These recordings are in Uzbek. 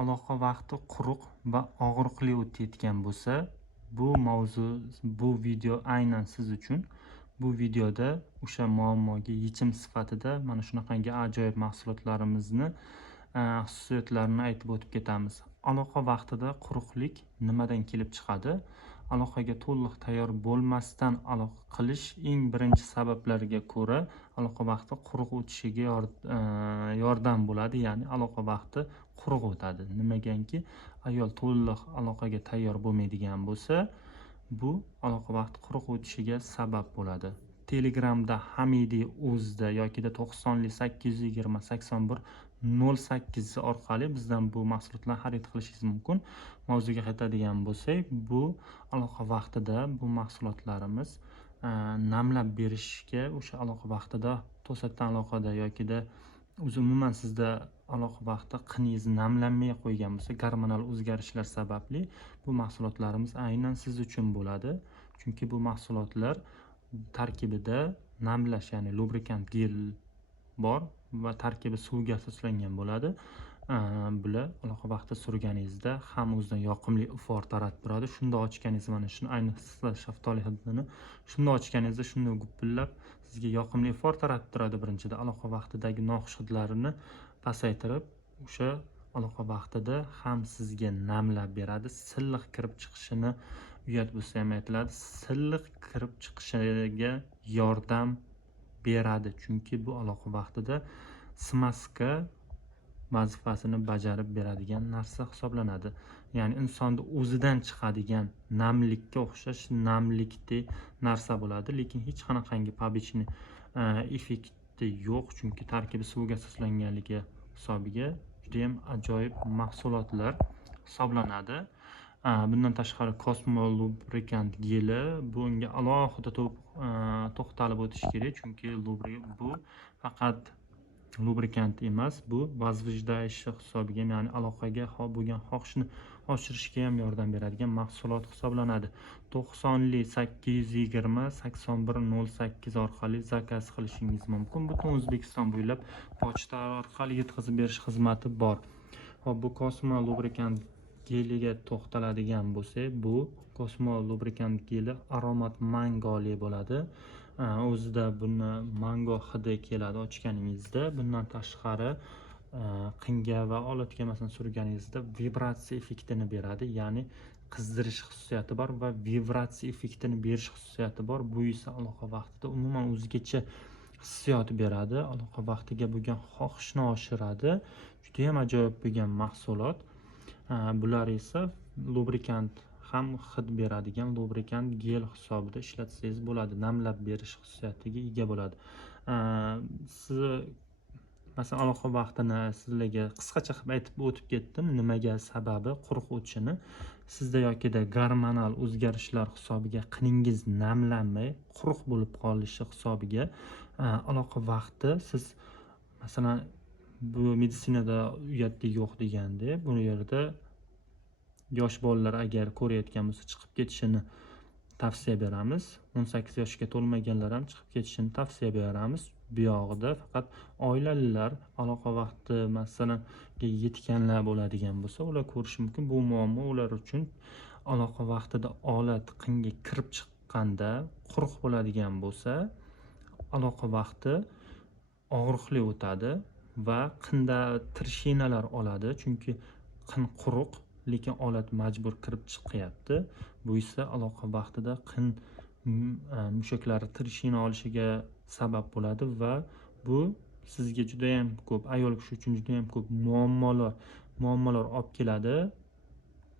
aloqa vaqti quruq va og'riqli o'tayotgan bo'lsa, bu video aynan siz uchun. Bu videoda o'sha muammoga yechim sifatida mana shunaqangi ajoyib mahsulotlarimizni xususiyatlarini aytib o'tib ketamiz. Aloqa vaqtida quruqlik nimadan kelib chiqadi? Aloqaga to'liq tayyor bo'lmasdan aloqa qilish eng birinchi sabablarga ko'ra aloqa vaqti quruq o'tishiga yordam bo'ladi. Ya'ni aloqa vaqti quruq o'tadi. Nimaganki, ayol to'liq aloqaga tayyor bo'lmaydigan bo'lsa, bu aloqa vaqti quruq o'tishiga sabab bo'ladi. Telegramda Hamidi.uz'da yokida 90li 820 81 08 orqali bizdan bu mahsulotlarni xarid qilishingiz mumkin. Mavzuga qaytadigan bo'lsak, bu aloqa vaqtida bu mahsulotlarimiz namlab berishga o'sha aloqa vaqtida to'satdan aloqada yokida umuman sizda aloqa vaqtida qiningiz namlanmay qo'ygan bo'lsa, gormonal o'zgarishlar sababli bu mahsulotlarimiz aynan siz uchun bo'ladi. Chunki bu mahsulotlar tarkibida namlash, ya'ni lubrikant gel bor va tarkibi suvga asoslangan bo'ladi. Bular aloqa vaqtida surganingizda ham o'zidan yoqimli ifor taratib turadi. Shunda ochganingiz mana shuni, ayniqsa shaftoli hidini shunda ochganingizda shunday gupillab sizga yoqimli ifor taratib turadi. Birinchida aloqa vaqtidagi noxush hidlarni pasaytirib, o'sha aloqa vaqtida ham sizga namlab beradi. Silliq kirib chiqishini, uyat bo'lsa ham aytiladi, silliq kirib chiqishiga yordam beradi. Chunki bu aloqa vaqtida smaska vazifasini bajarib beradigan narsa hisoblanadi. Ya'ni insonda o'zidan chiqadigan namlikka o'xshash namlikdek narsa bo'ladi, lekin hech qanaqangi побочный effekti yo'q, chunki tarkibi suvga asoslanganligi hisobiga juda ham ajoyib mahsulotlar hisoblanadi. Bundan tashqari Cosmo lubrikant geli, bunga alohida to'xtalib o'tish kerak, chunki bu faqat lubrikant emas, bu vozvojдающий hisobiga, ya'ni aloqaga bo'lgan xohishni oshirishga ham yordam beradigan mahsulot hisoblanadi. 90li 820 8108 orqali zakaz qilishingiz mumkin. Butun O'zbekiston bo'ylab pochta orqali yetkazib berish xizmati bor. Hop, bu Cosmo lubrikant geliga to'xtaladigan bo'lsak, bu Cosmo lubrikant geli aromat mangoli bo'ladi. O'zida buni mango hidi keladi ochganingizda. Bundan tashqari qinga va olatga masalan surganingizda vibratsiya effektini beradi, ya'ni qizdirish xususiyati bor va vibratsiya effektini berish xususiyati bor. Bu esa aloqa vaqtida umuman o'zgacha hissiyot beradi, aloqa vaqtiga bo'lgan xohishni oshiradi. Juda ham ajoyib bo'lgan mahsulot. Bular esa lubrikant ham hid beradigan lubrikant gel hisobida ishlatsangiz bo'ladi. Namlab berish xususiyatiga ega bo'ladi. Siz masalan aloqa vaqtini sizlarga qisqacha qilib aytib o'tib ketdim, nimaga sababi quruq o'tishini. Sizda yokida gormonal o'zgarishlar hisobiga qiningiz namlanmay quruq bo'lib qolishi hisobiga aloqa vaqti siz masalan bu meditsinada uyatda yo'q deganda, bu yerda yosh bolalar agar ko'rayotgan bo'lsa chiqib ketishini tavsiya beramiz. 18 yoshga to'lmaganlar ham chiqib ketishini tavsiya beramiz. Bu yog'ida faqat oilalilar aloqa vaqti masalan yetganlar bo'ladigan bo'lsa, ular ko'rishi mumkin. Bu muammo ular uchun aloqa vaqtida olat qinga kirib chiqqanda quruq bo'ladigan bo'lsa, aloqa vaqti og'riqli o'tadi va qinda trishinalar oladi, chunki qin quruq, lekin olat majbur kirib chiqyapti. Bu esa aloqa vaqtida qin mushaklari trishina olishiga sabab bo'ladi va bu sizga juda ham ko'p, ayol kishi uchun juda ham ko'p muammolar olib keladi.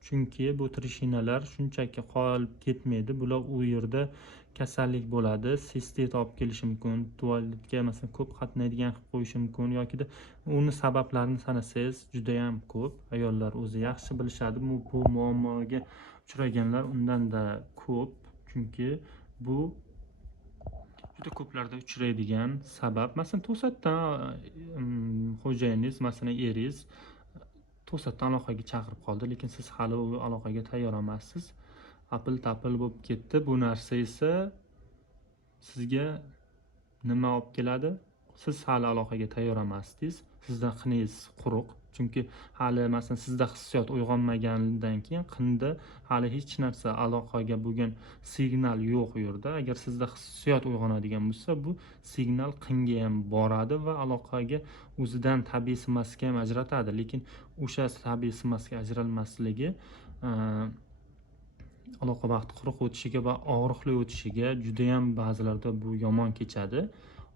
Chunki bu trishinalar shunchaki qolib ketmaydi. Bular u yerda kasallik bo'ladi, sistit olib kelishi mumkin, tualetga masalan ko'p qatnaydigan qilib qo'yishi mumkin yoki uni sabablarini sanasangiz juda ham ko'p. Ayollar o'zi yaxshi bilishadi. Bu muammoga uchraganlar undan-da ko'p, chunki bu juda ko'plarda uchraydigan sabab. Masalan, to'satdan xo'jayiningiz, masalan, eringiz to'satdan aloqaga chaqirib qoldi, lekin siz hali u aloqaga tayyor emassiz. Apil-tapil bo'lib ketdi. Bu narsa esa sizga nima olib keladi? Siz hali aloqaga tayyor emassiz. Sizdan qiningiz quruq, Chunki hali masalan sizda hissiyot uyg'onmaganidan keyin qinda hali hech narsa aloqaga bo'lgan signal yo'q u yerda. Agar sizda hissiyot uyg'onadigan bo'lsa, bu signal qinga ham boradi va aloqaga o'zidan tabiiy simasiga ham ajratadi. Lekin o'sha tabiiy simasiga ajralmasligi aloqa vaqti quruq o'tishiga va og'riqli o'tishiga judayam ba'zilarda bu yomon kechadi.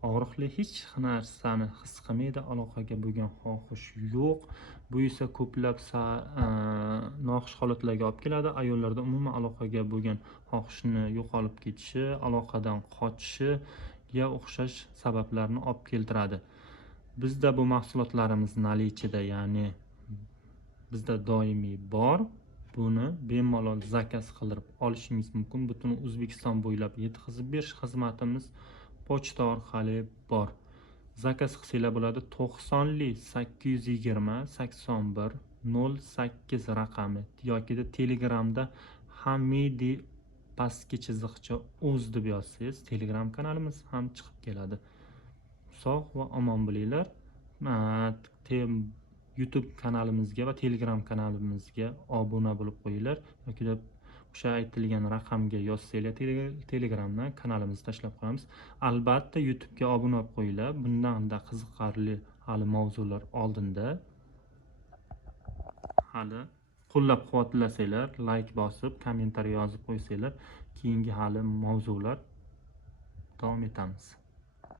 Og'riqli hech narsani his qilmaydi, aloqaga bo'lgan xohish yo'q. Bu esa ko'plab noxush holatlarga olib keladi. Ayollarda umuman aloqaga bo'lgan xohishni yo'qolib ketishi, aloqadan qochishiga o'xshash sabablarni olib keltiradi. Bizda bu mahsulotlarimiz наличиеda, ya'ni bizda doimiy bor. Buni bemalol zakaz qildirib olishingiz mumkin. Butun O'zbekiston bo'ylab yetkazib berish xizmatimiz pochta orqali bor. Zakaz qilsanglar bo'ladi. 90 820 81 08 raqami yoki Telegramda Hamidi pastki chiziqcha o'z deb yozsangiz Telegram kanalimiz ham chiqib keladi. Sog' va omon bo'linglar. YouTube kanalimizga va Telegram kanalimizga obuna bo'lib qo'yinglar yoki o'sha aytilgan raqamga yozsanglar Telegramdan kanalimizni tashlab qo'yamiz. Albatta YouTube'ga obuna bo'lib qo'yinglar. Bundan-da qiziqarli hali mavzular oldinda. Hali qo'llab-quvvatlasanglar, like bosib, kommentariy yozib qo'ysanglar, keyingi hali mavzular davom etamiz.